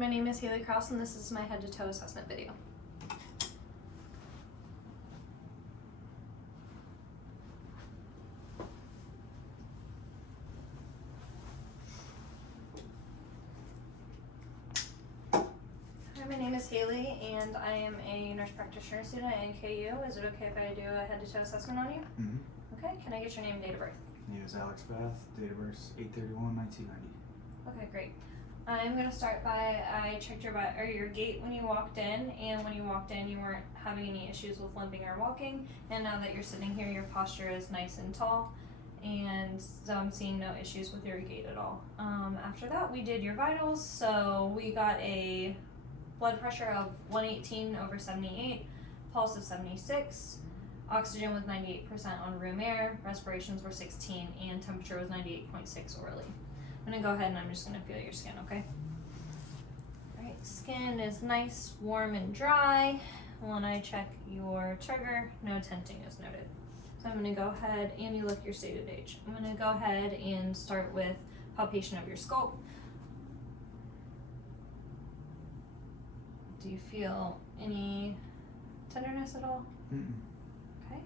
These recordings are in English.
My name is Haley Krause, and this is my head to toe assessment video. Hi, my name is Haley, and I am a nurse practitioner student at NKU. Is it okay if I do a head to toe assessment on you? Mm-hmm. Okay, can I get your name and date of birth? Name is Alex Bath, date of birth 8/31/1990. Okay, great. I'm going to start by, I checked your gait when you walked in, and when you walked in you weren't having any issues with limping or walking, and now that you're sitting here your posture is nice and tall, and so I'm seeing no issues with your gait at all. After that we did your vitals, so we got a blood pressure of 118/78, pulse of 76, oxygen was 98% on room air, respirations were 16, and temperature was 98.6 orally. I'm going to go ahead and I'm just going to feel your skin, okay? Alright, skin is nice, warm, and dry. When I check your trigger, no tenting is noted. So I'm going to go ahead and you look your stated age. I'm going to go ahead and start with palpation of your scalp. Do you feel any tenderness at all? Mm-mm. Okay.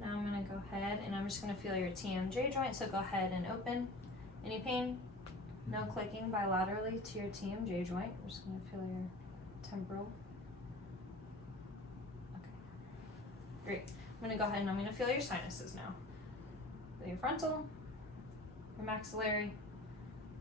Now I'm going to go ahead and I'm just going to feel your TMJ joint, so go ahead and open. Any pain? No clicking bilaterally to your TMJ joint. I'm just going to feel your temporal. Okay. Great. I'm going to go ahead and I'm going to feel your sinuses now. Feel your frontal, your maxillary,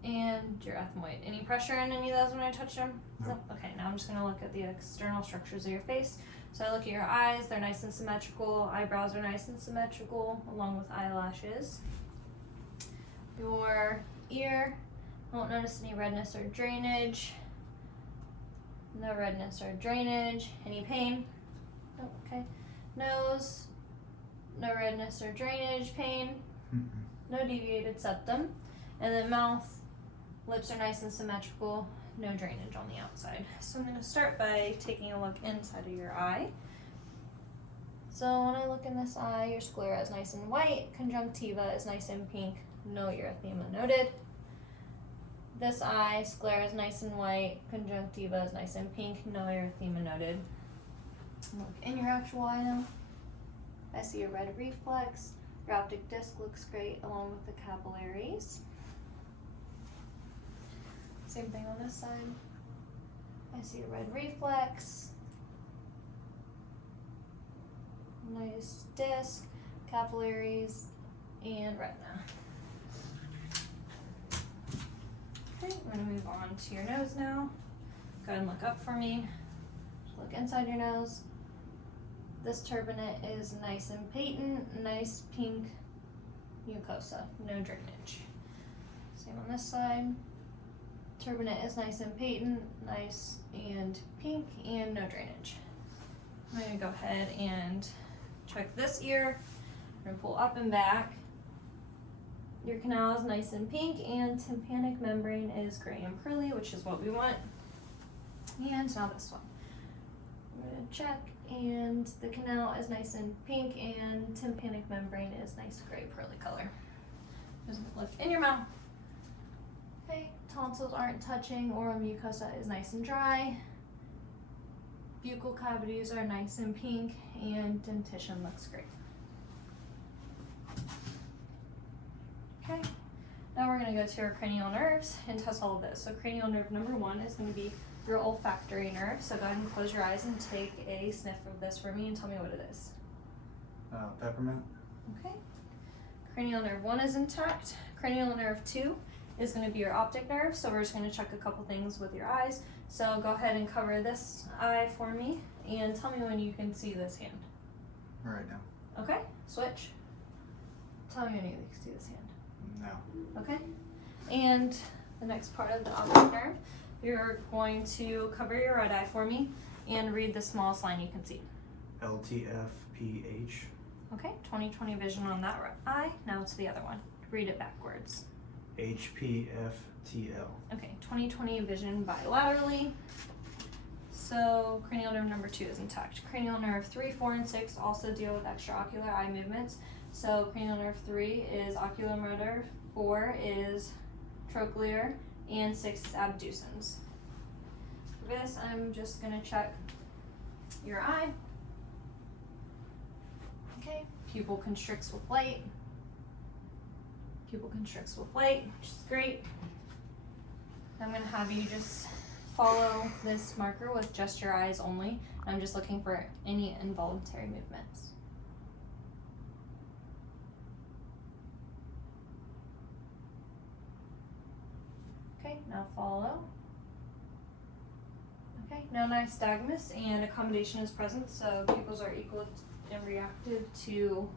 and your ethmoid. Any pressure in any of those when I touch them? No. Okay, now I'm just going to look at the external structures of your face. So I look at your eyes, they're nice and symmetrical. Eyebrows are nice and symmetrical, along with eyelashes. Your ear, won't notice any redness or drainage. No redness or drainage. Any pain? Oh, okay. Nose, no redness or drainage, pain. No deviated septum. And then mouth, lips are nice and symmetrical, no drainage on the outside. So I'm going to start by taking a look inside of your eye. So when I look in this eye, your sclera is nice and white, conjunctiva is nice and pink, no erythema noted. This eye, sclera is nice and white, conjunctiva is nice and pink, no erythema noted. Look in your actual eye now. I see a red reflex. Your optic disc looks great along with the capillaries. Same thing on this side. I see a red reflex. Nice disc, capillaries, and retina. Okay, I'm going to move on to your nose now. Go ahead and look up for me. Just look inside your nose. This turbinate is nice and patent, nice pink mucosa, no drainage. Same on this side. Turbinate is nice and patent, nice and pink, and no drainage. I'm going to go ahead and check this ear. I'm going to pull up and back. Your canal is nice and pink, and tympanic membrane is gray and curly, which is what we want. And now this one. I'm going to check, and the canal is nice and pink, and tympanic membrane is nice gray pearly color. Just look in your mouth. Okay, tonsils aren't touching, oral mucosa is nice and dry. Buccal cavities are nice and pink, and dentition looks great. Okay, now we're going to go to our cranial nerves and test all of this. So cranial nerve number 1 is going to be your olfactory nerve. So go ahead and close your eyes and take a sniff of this for me and tell me what it is. Peppermint. Okay. Cranial nerve 1 is intact. Cranial nerve 2 is going to be your optic nerve. So we're just going to check a couple things with your eyes. So go ahead and cover this eye for me and tell me when you can see this hand. Right now. Okay, switch. Tell me when you can see this hand. No. Okay, and the next part of the optic nerve, you're going to cover your right eye for me and read the smallest line you can see. LTFPH. Okay, 20/20 vision on that right eye. Now to the other one. Read it backwards. HPFTL. Okay, 20/20 vision bilaterally. So cranial nerve number 2 is intact. Cranial nerve 3, 4, and 6 also deal with extraocular eye movements. So cranial nerve 3 is oculomotor, 4 is trochlear, and 6 is abducens. For this, I'm just gonna check your eye. Okay, pupil constricts with light. Pupil constricts with light, which is great. I'm gonna have you just follow this marker with just your eyes only. I'm just looking for any involuntary movements. Okay, now follow. Okay, no nystagmus and accommodation is present, so pupils are equal and reactive to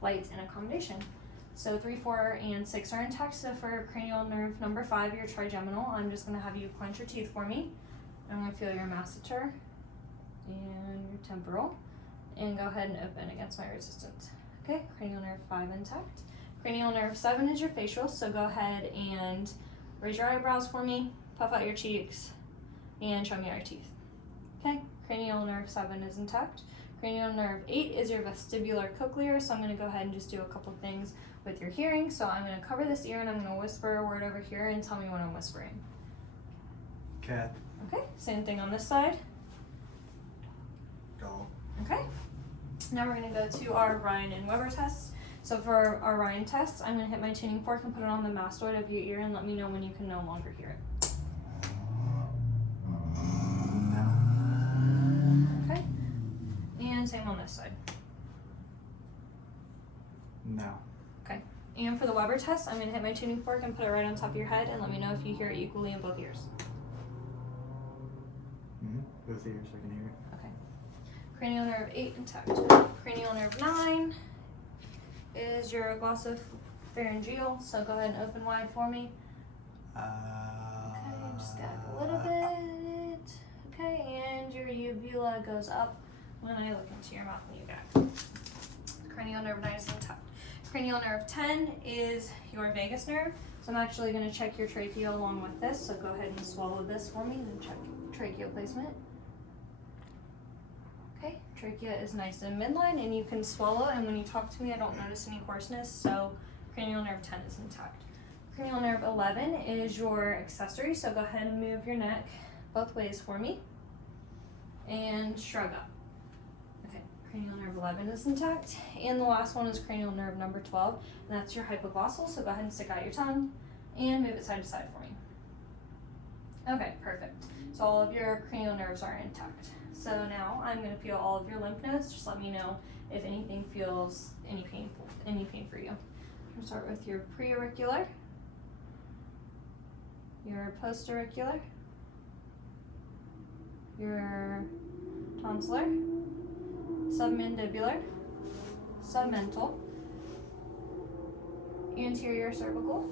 light and accommodation. So 3, 4, and 6 are intact. So for cranial nerve number 5, your trigeminal, I'm just going to have you clench your teeth for me. I'm going to feel your masseter and your temporal, and go ahead and open against my resistance. Okay, cranial nerve 5 intact. Cranial nerve 7 is your facial, so go ahead and raise your eyebrows for me, puff out your cheeks, and show me your teeth. Okay, cranial nerve 7 is intact. Cranial nerve 8 is your vestibular cochlear, so I'm going to go ahead and just do a couple things with your hearing. So I'm going to cover this ear and I'm going to whisper a word over here and tell me when I'm whispering. Cat. Okay, same thing on this side. Dog. Okay, now we're going to go to our Ryan and Weber tests. So for our Ryan test, I'm going to hit my tuning fork and put it on the mastoid of your ear and let me know when you can no longer hear it. No. Okay, and same on this side. No. Okay, and for the Weber test, I'm going to hit my tuning fork and put it right on top of your head and let me know if you hear it equally in both ears. Both ears, I can hear it. Okay. Cranial nerve 8 intact. Cranial nerve 9 is your glossopharyngeal, so go ahead and open wide for me. Okay, just got a little bit. Okay, and your uvula goes up when I look into your mouth and you gag. Cranial nerve 9 is intact. Cranial nerve 10 is your vagus nerve, so I'm actually going to check your trachea along with this, so go ahead and swallow this for me and then check tracheal placement. Okay, trachea is nice and midline and you can swallow, and when you talk to me I don't notice any hoarseness, so cranial nerve 10 is intact. Cranial nerve 11 is your accessory, so go ahead and move your neck both ways for me and shrug up. Okay, cranial nerve 11 is intact, and the last one is cranial nerve number 12, and that's your hypoglossal, so go ahead and stick out your tongue and move it side to side for me. Okay, perfect. So all of your cranial nerves are intact. So now I'm going to feel all of your lymph nodes. Just let me know if anything feels any pain for you. I'm going to start with your preauricular, your postauricular, your tonsillar, submandibular, submental, anterior cervical,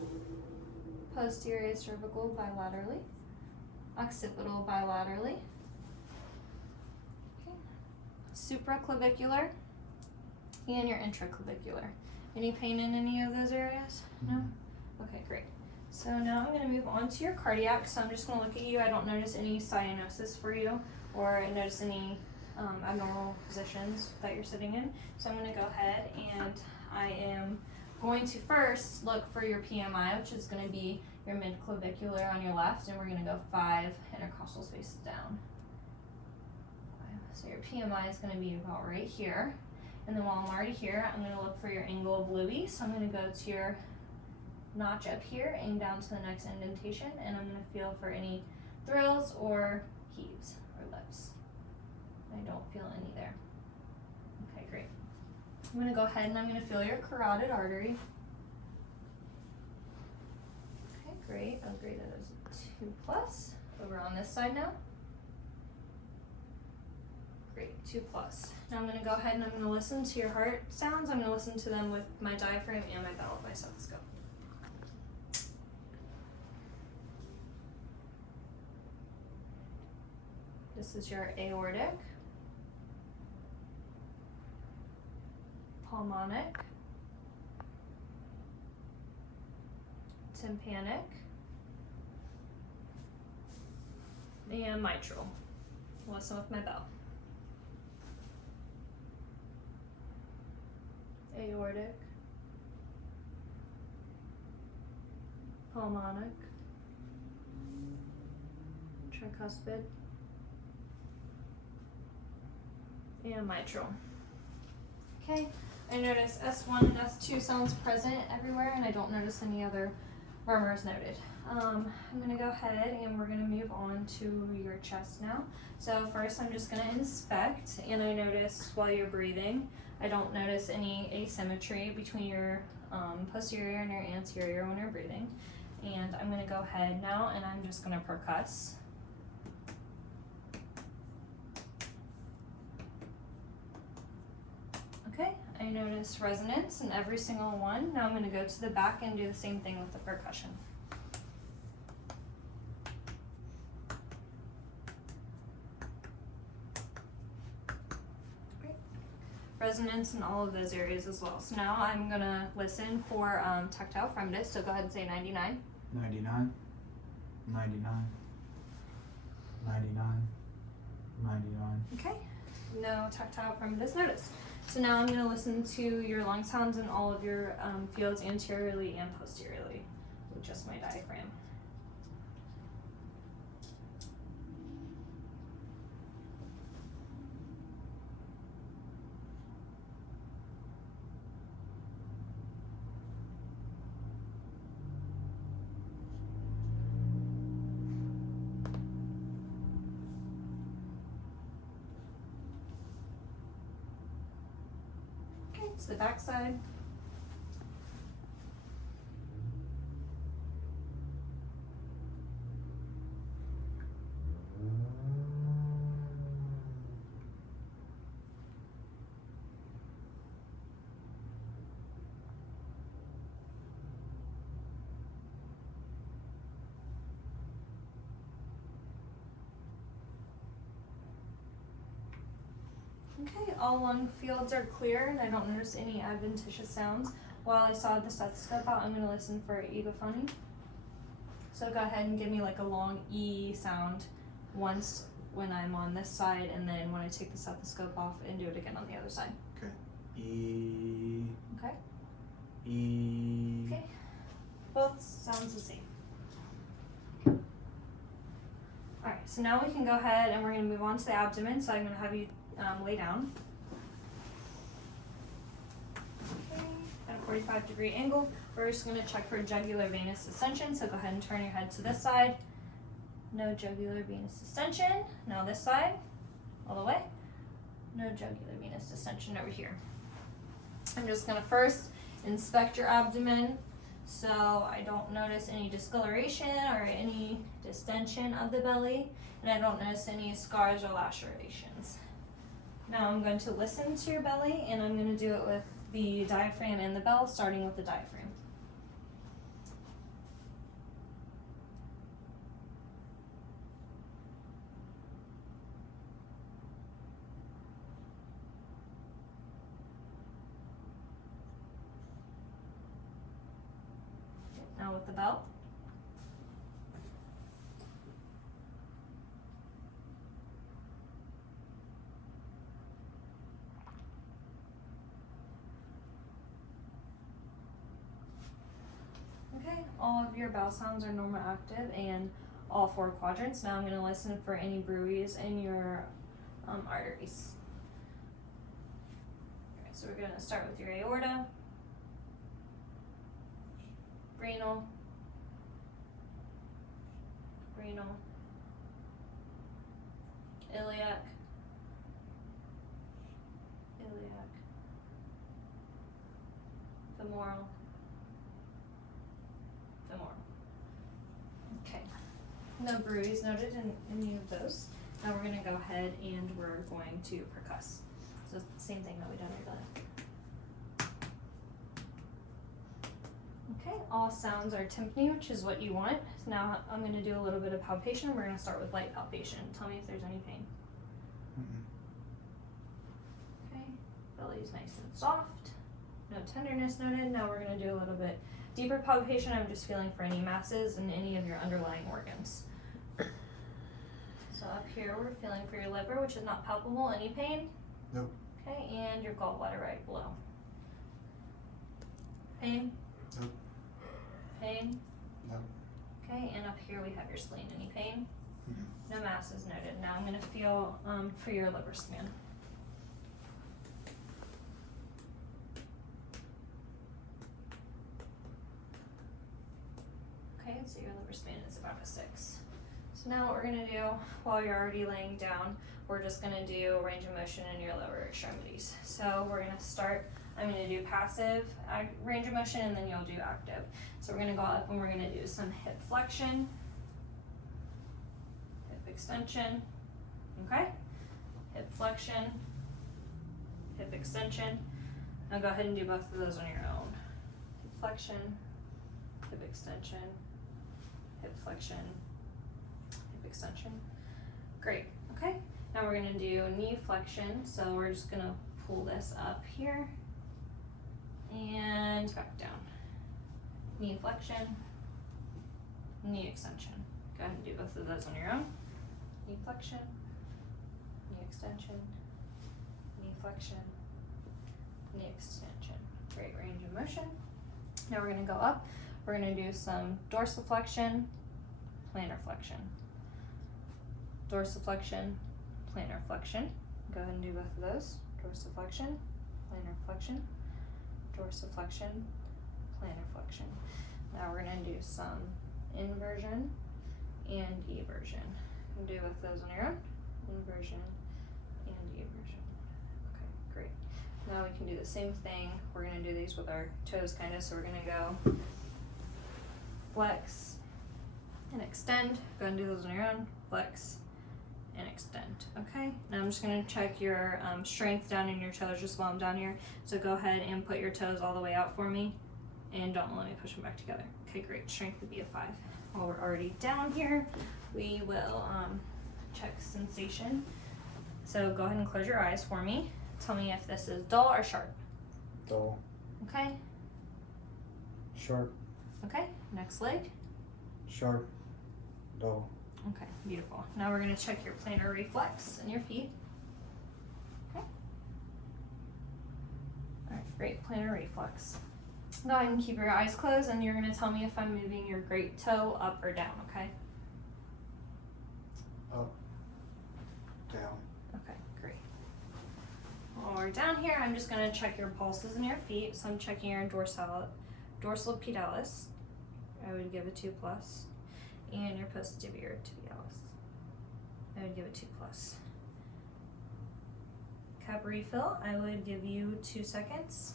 posterior cervical bilaterally, occipital bilaterally, okay, supraclavicular, and your intraclavicular. Any pain in any of those areas? No? Okay, great. So now I'm going to move on to your cardiac. So I'm just going to look at you. I don't notice any cyanosis for you, or notice any abnormal positions that you're sitting in. So I'm going to go ahead and I am going to first look for your PMI, which is going to be your mid-clavicular on your left, and we're going to go 5 intercostal spaces down. So your PMI is going to be about right here. And then while I'm already here, I'm going to look for your angle of Louis. So I'm going to go to your notch up here and down to the next indentation, and I'm going to feel for any thrills or heaves or lifts. I don't feel any there. Okay, great. I'm going to go ahead and I'm going to feel your carotid artery. Okay, great. I'll grade it as a 2+. Over on this side now. Great, 2+. Now I'm going to go ahead and I'm going to listen to your heart sounds. I'm going to listen to them with my diaphragm and my bell of my stethoscope. This is your aortic, pulmonic, tympanic, and mitral. Listen with my bell. Aortic, pulmonic, tricuspid, and mitral. Okay, I notice S1 and S2 sounds present everywhere, and I don't notice any other murmurs noted. I'm gonna go ahead and we're gonna move on to your chest now. So first I'm just gonna inspect, and I notice while you're breathing, I don't notice any asymmetry between your posterior and your anterior when you're breathing. And I'm gonna go ahead now and I'm just gonna percuss. Okay, I notice resonance in every single one. Now I'm gonna go to the back and do the same thing with the percussion. Resonance in all of those areas as well. So now I'm gonna listen for tactile fremdus, so go ahead and say 99. 99, 99, 99, 99. Okay, no tactile fremdus noticed. So now I'm gonna listen to your lung sounds in all of your fields anteriorly and posteriorly with just my diaphragm. To the back side. Okay, all lung fields are clear and I don't notice any adventitious sounds. While I saw the stethoscope out, I'm going to listen for egophony. So go ahead and give me like a long E sound once when I'm on this side, and then when I take the stethoscope off, and do it again on the other side. Okay. E. Okay. E. Okay. Both sounds the same. Alright, so now we can go ahead and we're going to move on to the abdomen. So I'm going to have you lay down. Okay, at a 45-degree angle. We're just going to check for jugular venous distension. So go ahead and turn your head to this side. No jugular venous distension. Now this side, all the way. No jugular venous distension over here. I'm just going to first inspect your abdomen. So I don't notice any discoloration or any distension of the belly, and I don't notice any scars or lacerations. Now I'm going to listen to your belly, and I'm going to do it with the diaphragm and the bell, starting with the diaphragm. Now with the bell. Okay, all of your bell sounds are normal active and all 4 quadrants. Now I'm going to listen for any bruits in your arteries. Okay, so we're going to start with your aorta, renal, iliac, femoral. Okay, no bruise noted in any of those. Now we're going to go ahead and we're going to percuss. So it's the same thing that we done with the. Okay, all sounds are tympany, which is what you want. So now I'm going to do a little bit of palpation. We're going to start with light palpation. Tell me if there's any pain. Okay, belly is nice and soft. No tenderness noted. Now we're going to do a little bit deeper palpation. I'm just feeling for any masses in any of your underlying organs. So up here we're feeling for your liver, which is not palpable. Any pain? Nope. Okay, and your gallbladder right below. Pain? Nope. Pain? Nope. Okay, and up here we have your spleen. Any pain? Mm-hmm. No masses noted. Now I'm going to feel for your liver scan. of a 6. So now what we're gonna do, while you're already laying down, we're just gonna do range of motion in your lower extremities. So we're gonna start, I'm gonna do passive range of motion, and then you'll do active. So we're gonna go up and we're gonna do some hip flexion, hip extension, okay? Hip flexion, hip extension. Now go ahead and do both of those on your own. Hip flexion, hip extension, hip flexion, hip extension. Great, okay? Now we're gonna do knee flexion. So we're just gonna pull this up here and back down. Knee flexion, knee extension. Go ahead and do both of those on your own. Knee flexion, knee extension, knee flexion, knee extension. Great range of motion. Now we're gonna go up. We're gonna do some dorsiflexion, plantar flexion. Dorsiflexion, plantar flexion. Go ahead and do both of those. Dorsiflexion, plantar flexion, dorsiflexion, plantar flexion. Now we're gonna do some inversion and eversion. You can do both of those on your own. Inversion and eversion. Okay, great. Now we can do the same thing. We're gonna do these with our toes kind of, so we're gonna go flex and extend. Go ahead and do those on your own. Flex and extend, okay? Now I'm just gonna check your strength down in your toes just while I'm down here. So go ahead and put your toes all the way out for me, and don't let me push them back together. Okay, great, strength would be a 5. While we're already down here, we will check sensation. So go ahead and close your eyes for me. Tell me if this is dull or sharp. Dull. Okay, Sharp. okay, next leg. Sharp. Dull. Okay, beautiful. Now we're gonna check your plantar reflex in your feet. Okay. All right, great, plantar reflex. Go ahead and keep your eyes closed, and you're gonna tell me if I'm moving your great toe up or down, okay? Up. Down. Okay, great. While we're down here, I'm just gonna check your pulses in your feet. So I'm checking your dorsal pedalis. I would give a 2+. And your posterior tibialis. I would give it 2+. Cap refill, I would give you 2 seconds.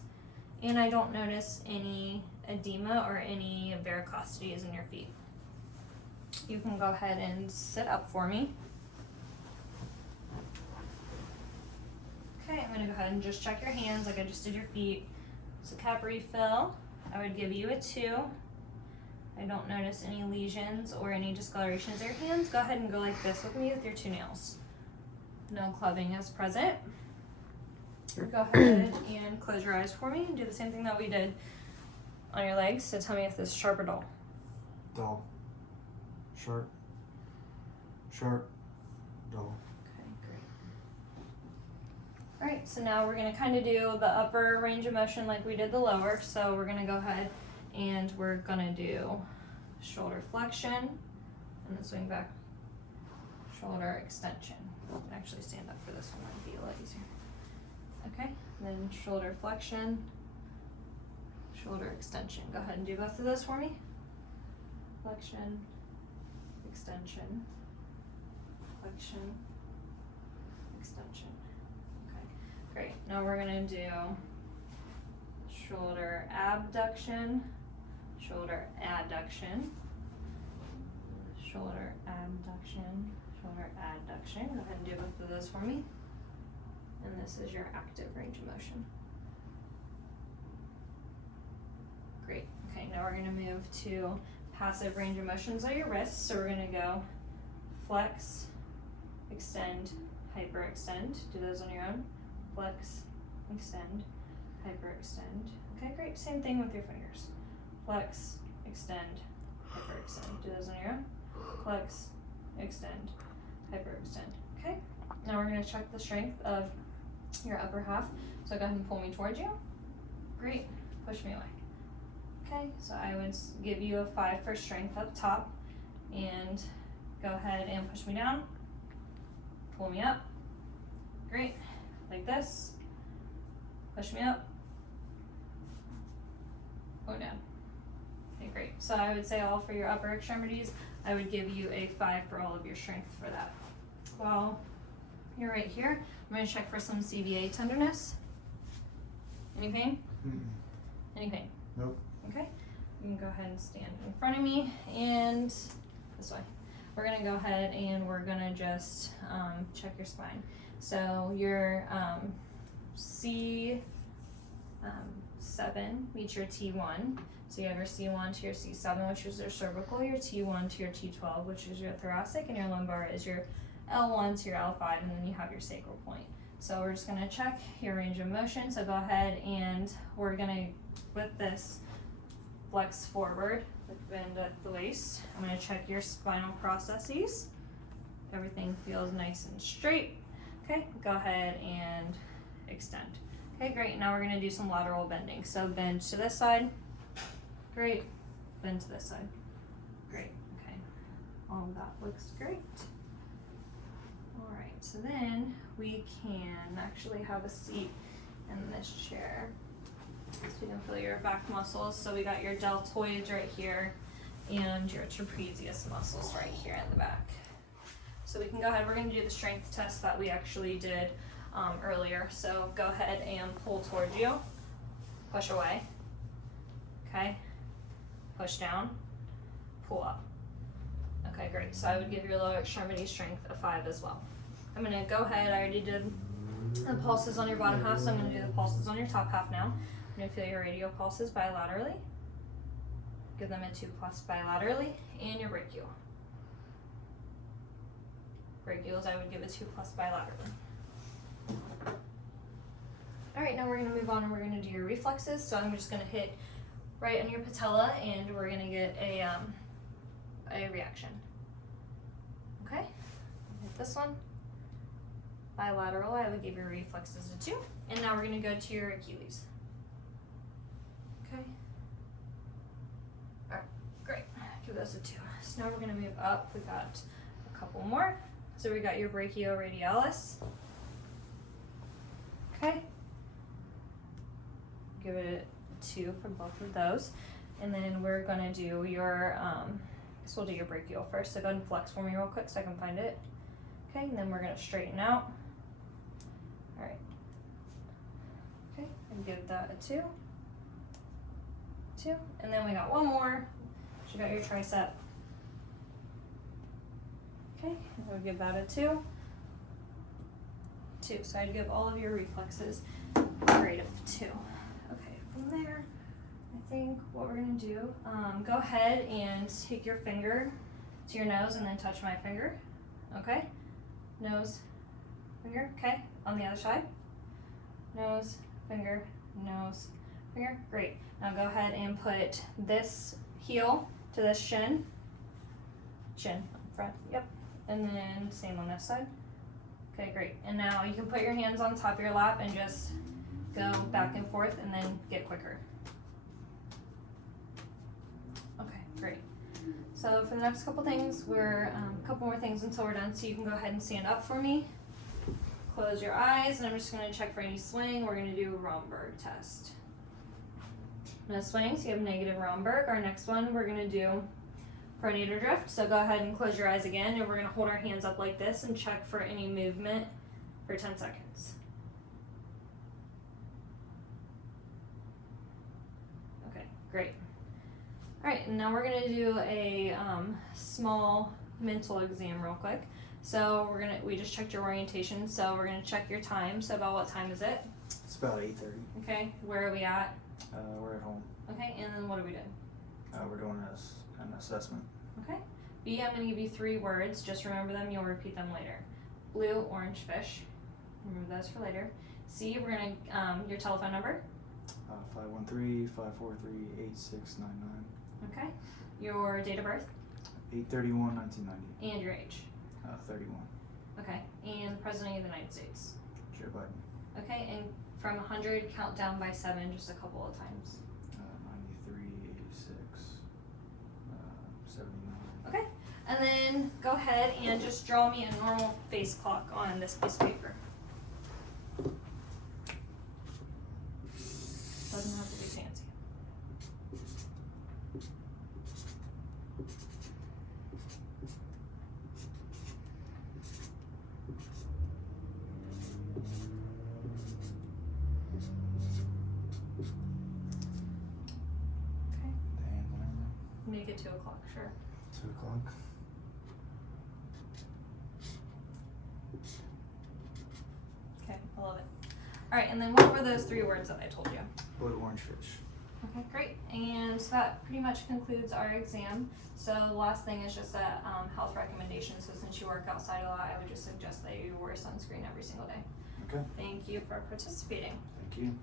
And I don't notice any edema or any varicosities in your feet. You can go ahead and sit up for me. Okay, I'm gonna go ahead and just check your hands like I just did your feet. So cap refill, I would give you a 2. I don't notice any lesions or any discolorations in your hands. Go ahead and go like this with me with your 2 nails. No clubbing is present. Go ahead and close your eyes for me and do the same thing that we did on your legs. So tell me if this is sharp or dull. Dull. Sharp. Sharp. Dull. Okay, great. All right, so now we're gonna kind of do the upper range of motion like we did the lower. So we're gonna go ahead and we're gonna do shoulder flexion and then swing back, shoulder extension. You can actually stand up for this one, might be a lot easier. Okay, then shoulder flexion, shoulder extension. Go ahead and do both of those for me. Flexion, extension, flexion, extension. Okay, great. Now we're gonna do shoulder abduction, shoulder adduction, shoulder abduction, shoulder adduction. Go ahead and do both of those for me. And this is your active range of motion. Great. Okay, now we're gonna move to passive range of motions on your wrists. So we're gonna go flex, extend, hyperextend. Do those on your own. Flex, extend, hyperextend. Okay, great. Same thing with your fingers. Flex, extend, hyperextend. Do those on your own. Flex, extend, hyperextend. Okay. Now we're gonna check the strength of your upper half. So go ahead and pull me towards you. Great. Push me away. Okay, so I would give you a 5 for strength up top, and go ahead and push me down. Pull me up. Great. Like this. Push me up. Go down. Okay, great. So I would say all for your upper extremities, I would give you a 5 for all of your strength for that. Well, you're right here. I'm going to check for some CVA tenderness. Any pain? Mm-mm. Any pain? Nope. Okay. You can go ahead and stand in front of me and this way. We're going to go ahead and we're going to just check your spine. So your C7 meets your T1. So you have your C1 to your C7, which is your cervical, your T1 to your T12, which is your thoracic, and your lumbar is your L1 to your L5, and then you have your sacral point. So we're just gonna check your range of motion. So go ahead and we're gonna, with this, flex forward, with bend at the waist. I'm gonna check your spinal processes. Everything feels nice and straight. Okay, go ahead and extend. Okay, great. Now we're gonna do some lateral bending. So bend to this side. Great. Bend to this side. Great. Okay. All of that looks great. All right. So then we can actually have a seat in this chair. So you can feel your back muscles. So we got your deltoids right here and your trapezius muscles right here in the back. So we can go ahead. We're going to do the strength test that we actually did earlier. So go ahead and pull towards you. Push away. Okay. Push down, pull up. Okay, great. So I would give your lower extremity strength a 5 as well. I'm gonna go ahead, I already did the pulses on your bottom half, so I'm gonna do the pulses on your top half now. I'm gonna feel your radial pulses bilaterally. Give them a 2+ bilaterally, and your brachial. Brachials, I would give a 2+ bilaterally. All right, now we're gonna move on and we're gonna do your reflexes. So I'm just gonna hit right on your patella, and we're gonna get a reaction. Okay, hit this one. Bilateral, I would give your reflexes a 2. And now we're gonna go to your Achilles. Okay. All right, great. Give those a 2. So now we're gonna move up. We got a couple more. So we got your brachioradialis. Okay. Give it a 2 for both of those. And then we're gonna do your, we'll do your brachial first. So go ahead and flex for me real quick so I can find it. Okay, and then we're gonna straighten out. All right. Okay, and give that a 2. 2. And then we got one more. So you got your tricep. Okay, and we'll give that a 2. 2. So I'd give all of your reflexes a grade of 2. Okay, from there, I think what we're gonna do, go ahead and take your finger to your nose and then touch my finger. Okay, nose, finger. Okay, on the other side. Nose, finger, nose, finger. Great. Now go ahead and put this heel to this shin. Shin up front. Yep. And then same on this side. Okay, great. And now you can put your hands on top of your lap and just go back and forth and then get quicker. Okay, great. So for the next couple things, we're a couple more things until we're done. So you can go ahead and stand up for me. Close your eyes, and I'm just going to check for any swing. We're going to do a Romberg test. No swing, so you have negative Romberg. Our next one, we're going to do pronator drift. So go ahead and close your eyes again, and we're going to hold our hands up like this and check for any movement for 10 seconds. Okay, great. All right, and now we're going to do a small mental exam real quick. So we just checked your orientation, so we're going to check your time. So about what time is it? It's about 8:30. Okay, where are we at? We're at home. Okay, and then what are we doing? We're doing an assessment. Okay. B, I'm going to give you 3 words. Just remember them. You'll repeat them later. Blue, orange, fish. Remember those for later. C, we're going to, your telephone number. 513-543-8699. Okay. Your date of birth. 8/31/1990. And your age. 31. Okay. And the President of the United States. Joe Biden. Okay. And from 100, count down by 7 just a couple of times. 93, 86, 79. Okay. And then go ahead and just draw me a normal face clock on this piece of paper. Doesn't have to be fancy. make it 2 o'clock, sure. 2 o'clock. Okay, I love it. Alright, and then what were those 3 words that I told you? Blood orange fish. Okay, great. And so that pretty much concludes our exam. So last thing is just a health recommendation. So since you work outside a lot, I would just suggest that you wear sunscreen every single day. Okay. Thank you for participating. Thank you.